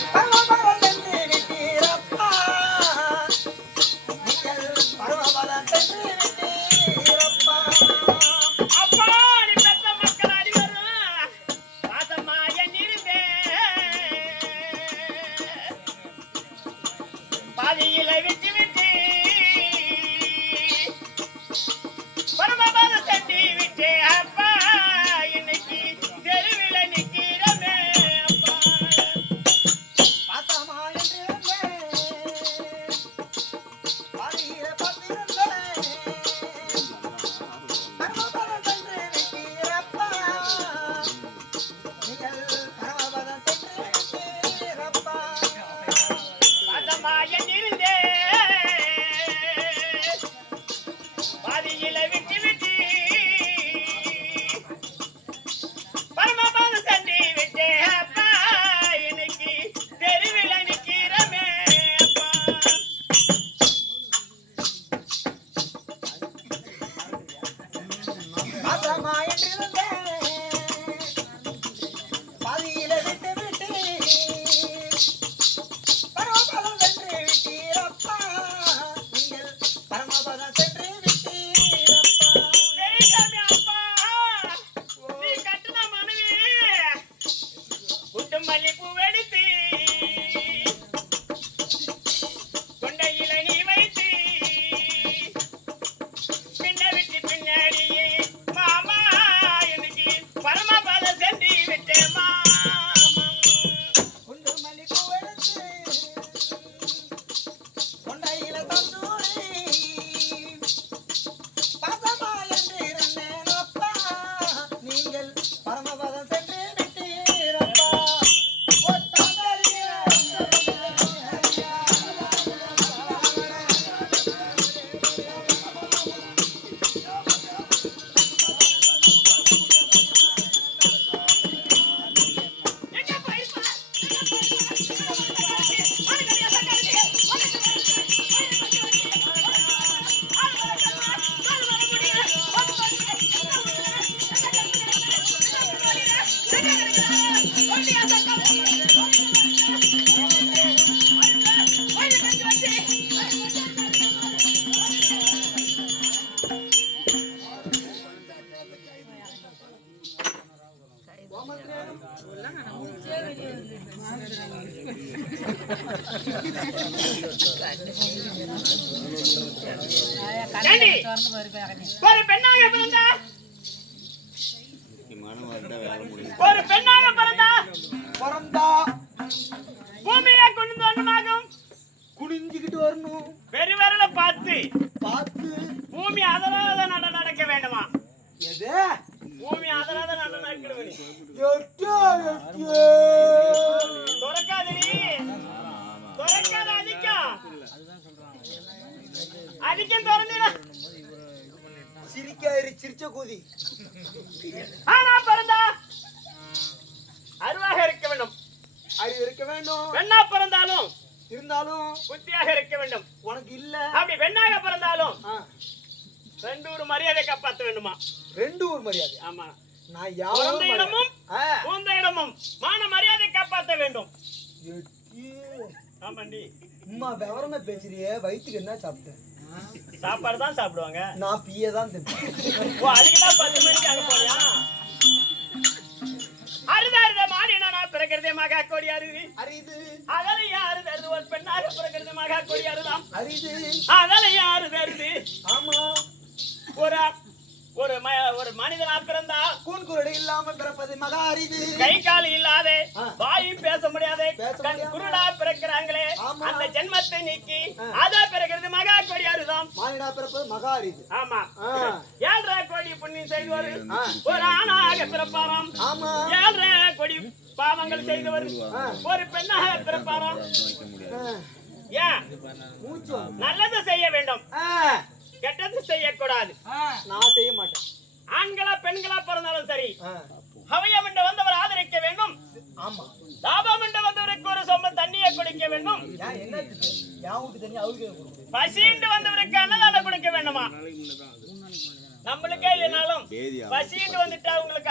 Bye. ஒரு பெண்ணாக பிறந்தா ஒரு பெண்ணா பிறந்தா. பூமியை கொண்டு தோண்டமாகும் குனிஞ்சுக்கிட்டு வரணும். பெருவரல பார்த்து. பார்த்து. பூமி அதனால நட நடக்க வேண்டுமா? எது? பூமி அதனால நட எட்டு எட்டு. துறக்காதடி. துறக்காத அதிகம் அதிகம் திறந்துட. சிரிக்காயிரு சிரிச்ச கூதி. ஆனா பிறந்தா. அருவாக இருக்க வேண்டும். அறிவு இருக்க வேண்டும். பெண்ணா பிறந்தாலும் இருந்தாலும் புத்தியாக இருக்க வேண்டும். உனக்கு இல்ல. அப்படி பெண்ணாக பிறந்தாலும் ரெண்டு ஒரு மரியாதை காப்பாற்ற வேண்டுமா? ரெண்டு ஊர் மரியாதை. ஆமா. நான் யாரும் இடமும் பூந்த இடமும் மான மரியாதை காப்பாற்ற வேண்டும். ஆமாண்டி. அம்மா விவரமா பேசுறியே. வயிற்றுக்கு என்ன சாப்பிட்டேன்? சாப்பாடு தான் சாப்பிடுவாங்க. நான் பிய தான் தின்பேன். ஓ அதுக்கு தான் பத்து மணிக்கு அங்க போறியா பிறக்கிறதே மகா கொடி அருவி அரிது. அதலை யாரு தருது? ஒரு பெண்ணாக பிறக்கிறது மகா கொடி அருதாம் அரிது. அதலை யாரு தருது? ஆமா. ஒரு ஒரு ஒரு மனிதனா பிறந்தா கூன் குரடு இல்லாம பிறப்பது மகா அரிது. கை கால் இல்லாதே ஆ. வாயும் பேச முடியாதே கண். குருடா பிறக்கிறாங்களே. அந்த ஜென்மத்தை நீக்கி. அதா பிறக்கிறது மகா கொடி அருதாம் மானிடா பிறப்பது மகா அரிது. ஆமா. புண்ணியம் செய்தவர். ஒரு ஆணாக பிறப்பாராம். ஏழ்ரா கோடி பாவங்கள் செய்தவர். ஒரு பெண்ணாக பிறப்பாராம். ஏன். நல்லது செய்ய வேண்டும். கெட்டது செய்யக்கூடாது. நான் செய்ய மாட்டேன். ஆண்களா பெண்களா பிறந்தாலும் சரி. ஹவயம் என்று வந்தவர் ஆதரிக்க வேண்டும். ஆமா. லாபம் என்று வந்தவருக்கு ஒரு சொம்ப தண்ணியை குடிக்க வேண்டும். ஏன் என்னத்துக்கு? என் வீட்டு தண்ணி அவருக்கு கொடுக்குது? பசிண்டு வந்தவருக்கு அன்னதானம் கொடுக்க வேண்டுமா? நம்மளுக்கே இல்லைனாலும் பசிண்டு வந்துட்டா உங்களுக்கு